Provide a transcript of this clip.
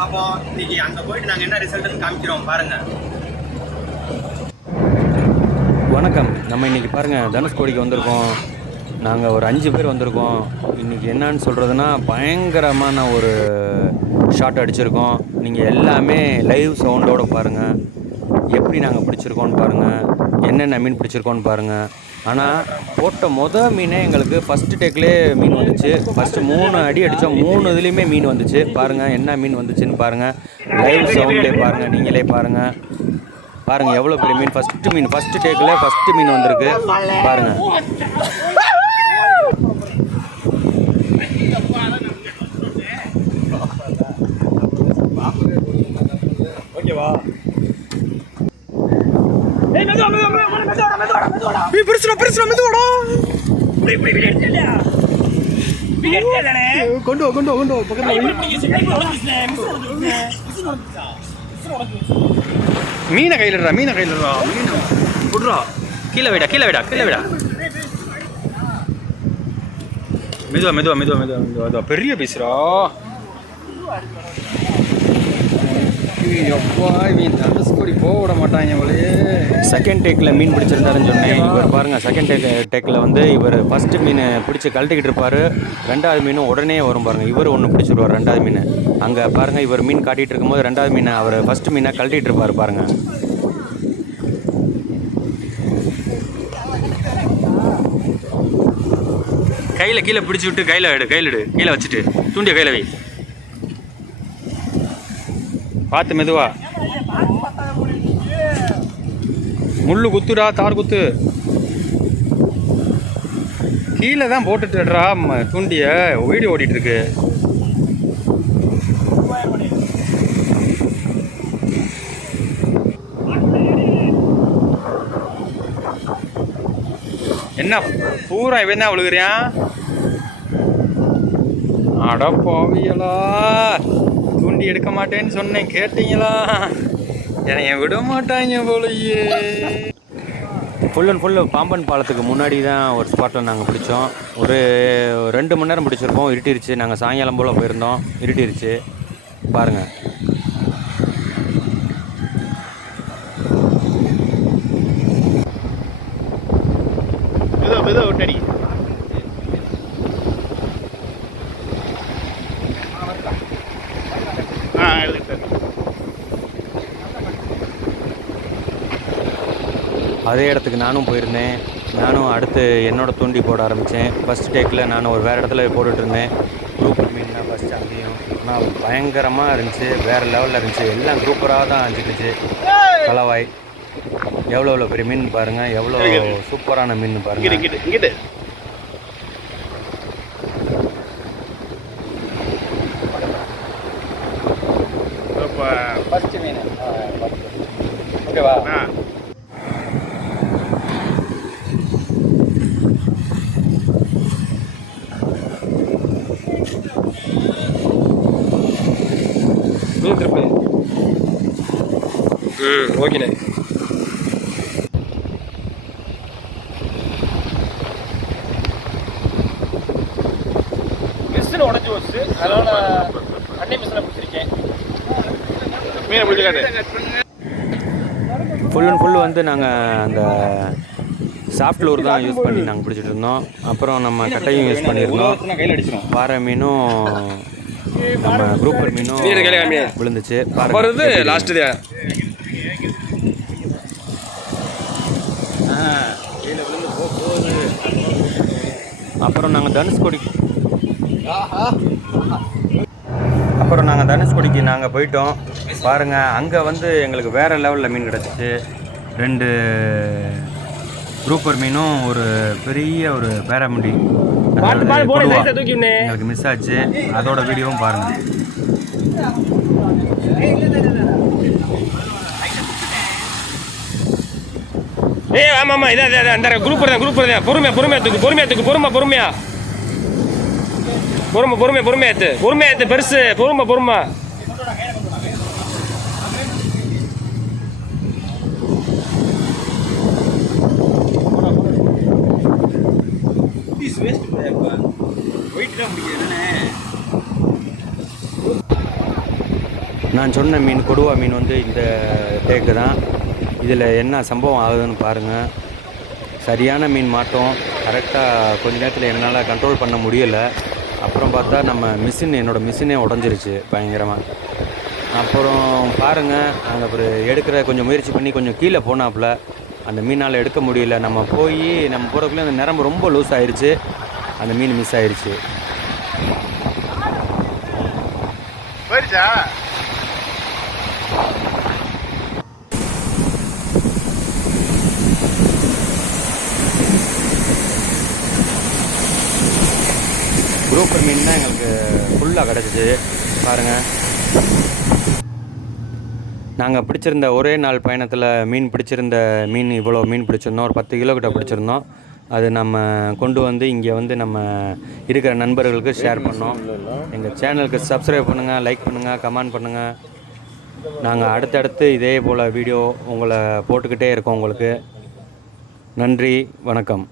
பார்ப்போம். இன்னைக்கு அங்கே போயிட்டு நாங்கள் என்ன ரிசல்ட்னு காமிக்கிறோம் பாருங்கள். வணக்கம். நம்ம இன்றைக்கி பாருங்கள் தனுஷ்கோடிக்கு வந்திருக்கோம். நாங்கள் ஒரு 5 பேர் வந்திருக்கோம். இன்றைக்கி என்னன்னு சொல்கிறதுனா பயங்கரமான ஒரு ஷாட் அடிச்சிருக்கோம். நீங்கள் எல்லாமே லைவ் சவுண்டோடு பாருங்கள். எப்படி நாங்கள் பிடிச்சிருக்கோன்னு பாருங்கள், என்னென்ன மீன் பிடிச்சிருக்கோன்னு பாருங்கள். ஆனால் போட்ட மீனே எங்களுக்கு ஃபஸ்ட்டு டேக்லேயே மீன் வந்துச்சு. ஃபஸ்ட்டு 3 அடி அடித்தோம், 3 இதுலேயுமே மீன் வந்துச்சு. பாருங்கள் என்ன மீன் வந்துச்சுன்னு பாருங்கள். லைவ் சவுண்ட்லேயே பாருங்கள், நீங்களே பாருங்கள். பாருங்கள் எவ்வளோ பெரிய மீன். ஃபஸ்ட்டு டேக்கில் ஃபஸ்ட்டு மீன் வந்திருக்கு பாருங்கள். ஓகேவா? மீனை கையிலடா, மீனை கையிலடா, மீன் விட்றா. கீழே விடா, கீழே விடா, கீழே விடா. மெதுவா மெதுவா மெதுவா மெதுவா மெதுவா. பெரிய பீஸ்ரா. எப்பா மீன் தனுஷ்கோடி போக விட மாட்டாங்க போலயே. செகண்ட் டேக்கில் மீன் பிடிச்சிருந்தாருன்னு சொன்னேன். இவர் பாருங்கள், செகண்ட் டேக்கில் வந்து இவர் ஃபஸ்ட்டு மீன் பிடிச்சி கழட்டிக்கிட்டு இருப்பார். 2வது மீனும் உடனே வரும் பாருங்கள். இவர் ஒன்று பிடிச்சிடுவார் 2வது மீன். அங்கே பாருங்கள், இவர் மீன் காட்டிகிட்டு இருக்கும்போது 2வது மீனை அவர் ஃபஸ்ட்டு மீனை கழட்டிகிட்டு இருப்பார் பாருங்கள். கையில் கீழே பிடிச்சி விட்டு கையில் எடு கீழே வச்சுட்டு தூண்டிய கையில் வை. பார்த்து மெதுவா. முள்ளு குத்துடா, தார் குத்து. கீழே தான் போட்டுட்டுடா தூண்டிய. வீடியோ ஓடிட்டு இருக்கு. என்ன பூரா இவன் தான் விழுகிறியான்? அட போவியலா, தூண்டி எடுக்க மாட்டேன்னு சொன்னேன், கேட்டீங்களா? என்னைய விட மாட்டாங்க போலயே. ஃபுல் அண்ட் ஃபுல்லு பாம்பன் பாலத்துக்கு முன்னாடி தான் ஒரு ஸ்பாட்டில் நாங்கள் பிடிச்சோம். ஒரு 2 மணி நேரம் பிடிச்சிருப்போம். இருட்டிருச்சு. நாங்கள் சாயங்காலம் போல் போயிருந்தோம், இருட்டிருச்சு பாருங்கள். மெதுவா விட்டடி. அதே இடத்துக்கு நானும் போயிருந்தேன். நானும் அடுத்து என்னோடய தூண்டி போட ஆரம்பித்தேன். ஃபஸ்ட் டேக்கில் நான் ஒரு வேறு இடத்துல போட்டுட்ருந்தேன். குரூப்பர் மீன் தான் ஃபஸ்ட்டு அங்கேயும். ஆனால் பயங்கரமாக இருந்துச்சு, வேறு லெவலில் இருந்துச்சு. எல்லாம் குரூப்பராக தான் அஞ்சிக்கிச்சு. கலவாய் எவ்வளோ பெரிய மீன் பாருங்கள், எவ்வளோ சூப்பரான மீன் பாருங்கள். ஃபஸ்ட்டு மீன் ஓகேவா? மீன் திருப்பி. ஓகேண்ணே. மிஷின் உடஞ்சி வச்சு அதனால அன்னை மிஷினை பிடிச்சிருக்கேன். மீனை பிடிச்சிக்காட்டு. ஃபுல் அண்ட் ஃபுல் வந்து நாங்கள் அந்த சாஃப்ட் லூர் தான் யூஸ் பண்ணி நாங்கள் பிடிச்சிட்டு இருந்தோம். அப்புறம் நம்ம கட்டையும் யூஸ் பண்ணியிருந்தோம். பாறை மீனும் நம்ம குரூப்பர் மீனும் விழுந்துச்சு. லாஸ்ட் அப்புறம் நாங்கள் தனுஷ்கோடிக்கு நாங்கள் போயிட்டோம். பாருங்கள், அங்கே வந்து எங்களுக்கு வேறு லெவலில் மீன் கிடச்சிச்சு. 2 குரூப்பர் மீனும் ஒரு பெரிய ஒரு பேராமுண்டி எங்களுக்கு மிஸ் ஆச்சு. அதோட வீடியோவும் பாருங்கள். ஆமாம், இதான் அந்த குரூப்பர் தான். பொறுமையா தூக்கு. பொறுமையா ஏத்து பெருசு. பொறுமை. நான் சொன்ன மீன் கொடுவா மீன் வந்து இந்த டேக்கு தான். இதில் என்ன சம்பவம் ஆகுதுன்னு பாருங்கள். சரியான மீன் மாட்டோம். கரெக்டாக கொஞ்ச நேரத்தில் என்னால் கண்ட்ரோல் பண்ண முடியலை. அப்புறம் பார்த்தா நம்ம என்னோடய மிஷினே உடஞ்சிருச்சு பயங்கரமாக. அப்புறம் பாருங்கள், நாங்கள் அப்புறம் எடுக்கிற கொஞ்சம் முயற்சி பண்ணி கொஞ்சம் கீழே போனாப்புல அந்த மீனால் எடுக்க முடியல. நம்ம போகிறதுக்குள்ளே அந்த நரம்பு ரொம்ப லூஸ் ஆயிடுச்சு. அந்த மீன் மிஸ் ஆயிடுச்சு. போயிடுச்சா? குரூப்பர் மீன் தான் எங்களுக்கு ஃபுல்லாக கிடச்சிச்சு பாருங்கள். நாங்கள் பிடிச்சிருந்த ஒரே நாள் பயணத்தில் பிடிச்சிருந்த மீன் இவ்வளோ மீன் பிடிச்சிருந்தோம். ஒரு 10 கிலோ கிட்ட பிடிச்சிருந்தோம். அது நம்ம கொண்டு வந்து இங்கே வந்து நம்ம இருக்கிற நண்பர்களுக்கு ஷேர் பண்ணோம். எங்கள் சேனலுக்கு சப்ஸ்கிரைப் பண்ணுங்கள், லைக் பண்ணுங்கள், கமெண்ட் பண்ணுங்கள். நாங்கள் அடுத்தடுத்து இதே போல் வீடியோ உங்களை போட்டுக்கிட்டே இருக்கோம். உங்களுக்கு நன்றி, வணக்கம்.